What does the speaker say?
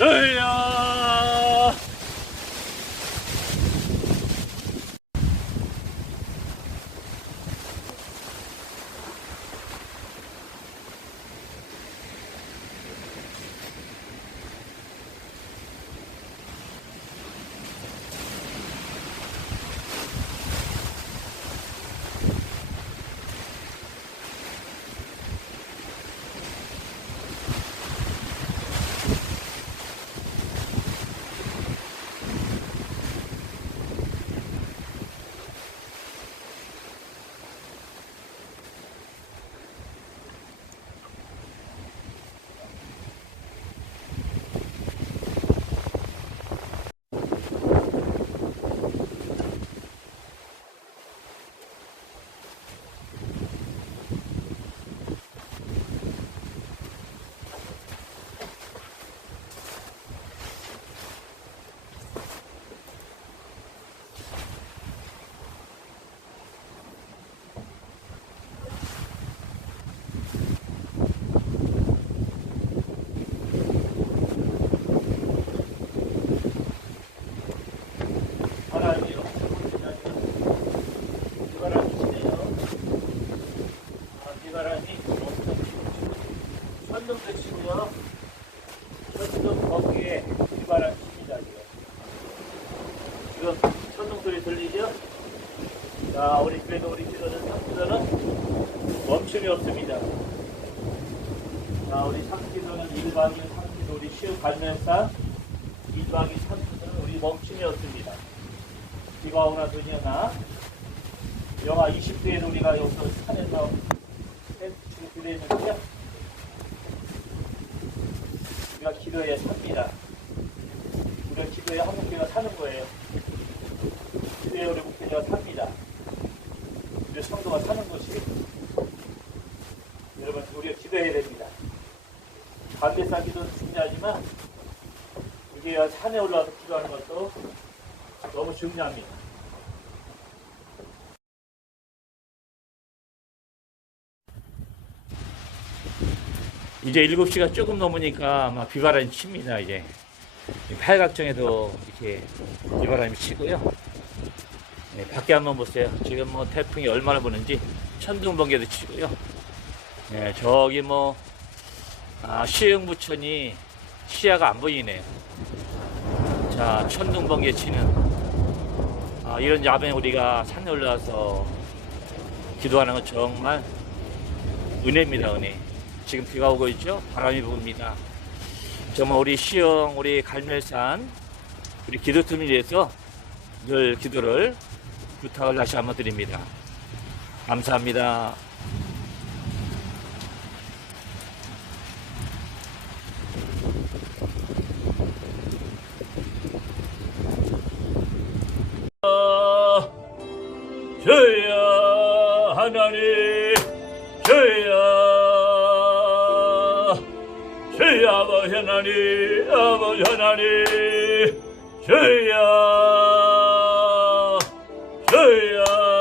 哎呀。 천둥 거기에 지금. 천둥 소리 들리죠? 자 우리 그래도 우리 지도는 상기도는 멈춤이 없습니다. 자 우리 상기도는 1박 2일 상기도 우리 시흥 관면상 1박 2일 상기도는 우리 멈춤이 없습니다. 비가 오나 눈이 오나. 영하 20도에 우리가 여기서 산에서 텐트 기도했는데요 우리가 기도에 삽니다. 우리가 기도에 한 목표가 사는 거예요. 기도에 우리 목표가 삽니다. 우리 성도가 사는 것이 여러분 우리가 기도해야 됩니다. 반대 쌓기도 중요하지만 이게 산에 올라와서 기도하는 것도 너무 중요합니다. 이제 7시가 조금 넘으니까 아마 비바람이 칩니다, 이제. 팔각정에도 이렇게 비바람이 치고요. 네, 밖에 한번 보세요. 지금 뭐 태풍이 얼마나 부는지 천둥 번개도 치고요. 네, 저기 뭐, 아, 시흥부천이 시야가 안 보이네요. 자, 천둥 번개 치는 아, 이런 야경에 우리가 산에 올라와서 기도하는 건 정말 은혜입니다, 은혜. 지금 비가 오고 있죠? 바람이 붑니다. 정말 우리 시영, 우리 갈멜산, 우리 기도팀을 위해서 늘 기도를 부탁을 다시 한번 드립니다. 감사합니다. 주여 하나님 주여 아버지 하나님 아버지 하나님 주여 주여